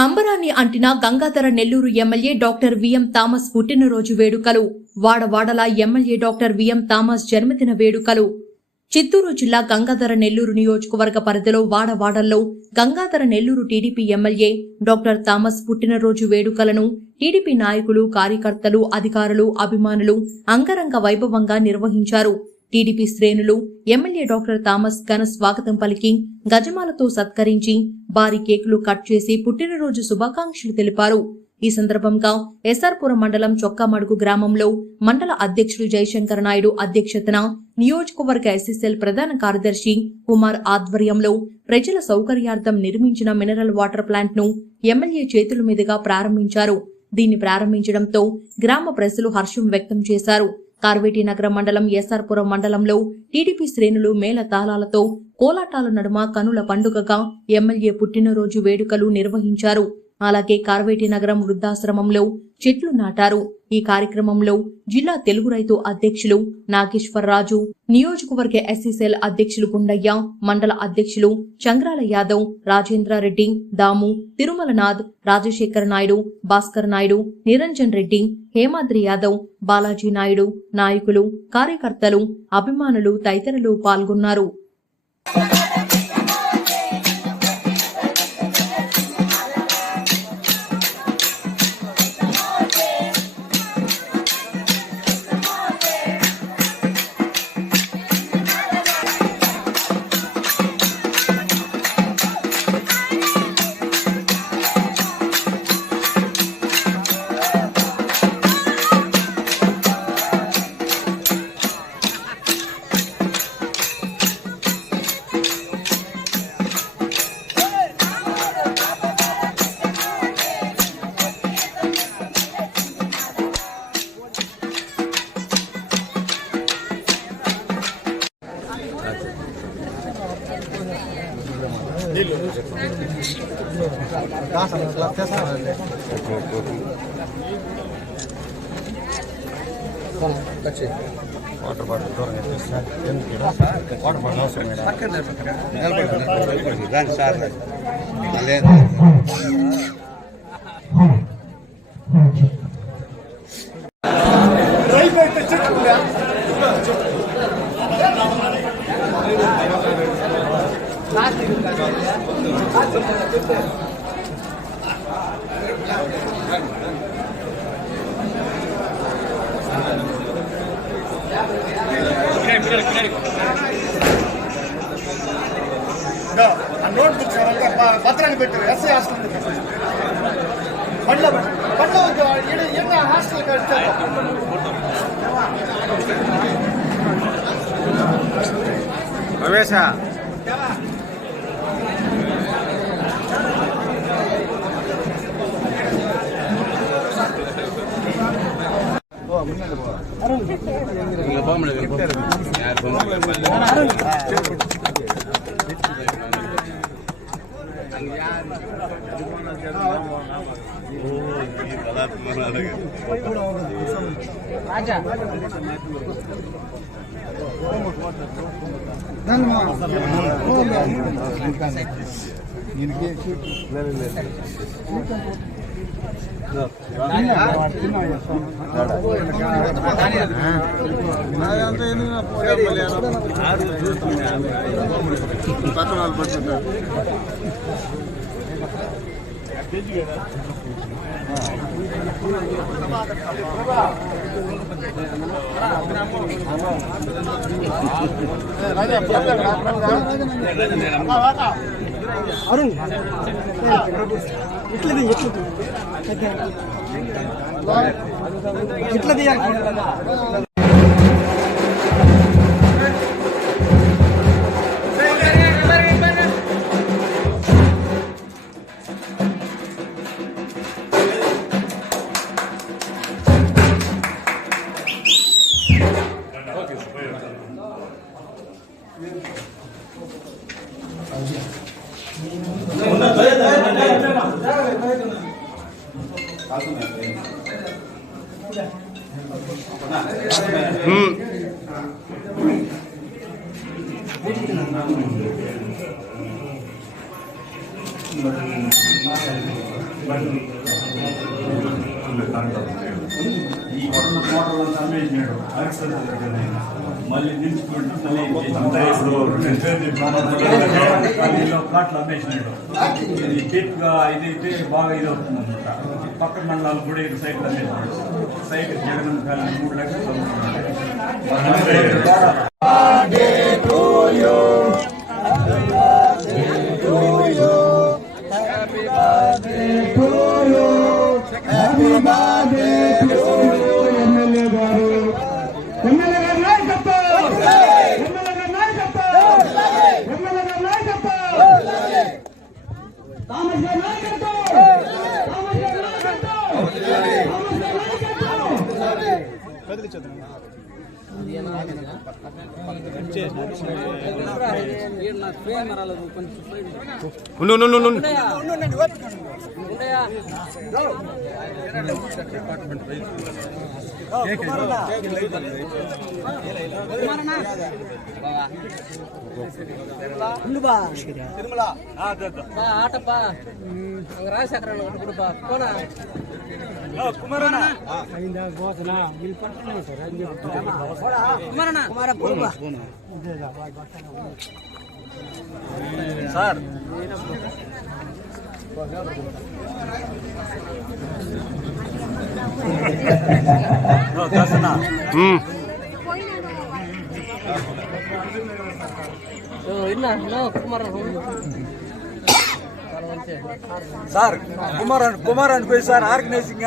అంబరాన్ని అంటిన Gangadhara Nellore MLA doctor VM Thomas పుట్టినరోజు వేడుకలు. వాడవాడల ఎమ్మెల్యే డాక్టర్ విఎం థామస్ జన్మదిన వేడుకలు. చిత్తూరు జిల్లా గంగాధర నెల్లూరు నియోజకవర్గ పరిధిలో వాడవాడల్లో Gangadhara Nellore TDP MLA doctor Thomas పుట్టినరోజు వేడుకలను టీడీపీ నాయకులు, కార్యకర్తలు, అధికారులు, అభిమానులు అంగరంగ వైభవంగా నిర్వహించారు. టీడీపీ శ్రేణులు ఎమ్మెల్యే డాక్టర్ థామస్ ఘన స్వాగతం పలికి గజమాలతో సత్కరించి భారీ కేకులు కట్ చేసి పుట్టినరోజు శుభాకాంక్షలు తెలిపారు. ఈ సందర్భంగా ఎస్ఆర్పురం మండలం చొక్కామడుగు గ్రామంలో మండల అధ్యక్షుడు జయశంకర్ నాయుడు అధ్యక్షతన నియోజకవర్గ ఎస్ఎస్ఎల్ ప్రధాన కార్యదర్శి కుమార్ ఆధ్వర్యంలో ప్రజల సౌకర్యార్థం నిర్మించిన మినరల్ వాటర్ ప్లాంట్ ను ఎమ్మెల్యే చేతుల మీదుగా ప్రారంభించారు. దీన్ని ప్రారంభించడంతో గ్రామ ప్రజలు హర్షం వ్యక్తం చేశారు. కార్వేటి నగర మండలం ఎస్ఆర్పురం మండలంలో టీడీపీ శ్రేణులు మేళ తాళాలతో కోలాటాల నడుమ కనుల పండుగగా ఎమ్మెల్యే పుట్టినరోజు వేడుకలు నిర్వహించారు. అలాగే కార్వేటి నగరం వృద్ధాశ్రమంలో చెట్లు నాటారు. ఈ కార్యక్రమంలో జిల్లా తెలుగు రైతు అధ్యక్షులు నాగేశ్వరరాజు, నియోజకవర్గ ఎస్ఎస్ఎల్ అధ్యక్షులు గుండయ్య, మండల అధ్యక్షులు చంద్రాల యాదవ్, రాజేంద్రారెడ్డి, దాము, తిరుమలనాథ్, రాజశేఖర్ నాయుడు, భాస్కర్ నాయుడు, నిరంజన్ రెడ్డి, హేమాద్రి యాదవ్, బాలాజీ నాయుడు, నాయకులు, కార్యకర్తలు, అభిమానులు తదితరులు పాల్గొన్నారు. వాటర్ బాటిల్ వాటర్ బాటిల్ అవసరం సార్ నోట్ బుక్స్ పత్రాన్ని పెట్టారు. ఎస్ఐ హాస్టల్ పండ్ల హాస్టల్ కట్టారు. రమేశ అరుణ్ ఇట్లా తీయాలి. ఈ కొన్న మోటార్లు అమ్మేసినాడు మళ్ళీ నిలుచుకుంటూ ప్లాట్లు అమ్మేసినాడు. ఇది డీప్గా ఇదైతే బాగా ఇది అవుతుంది అనమాట. పక్క మండలాలు కూడా ఇది సైకిల్ అమ్మేసినాడు. సైకిల్ జగన్ కాలం 3 లక్షలు అమ్ముతున్నాడు. ఆటప్పా రాజశేఖర సార్ కుమార్ కుమార్ అనిపోయి సార్ ఆర్గనైజింగ్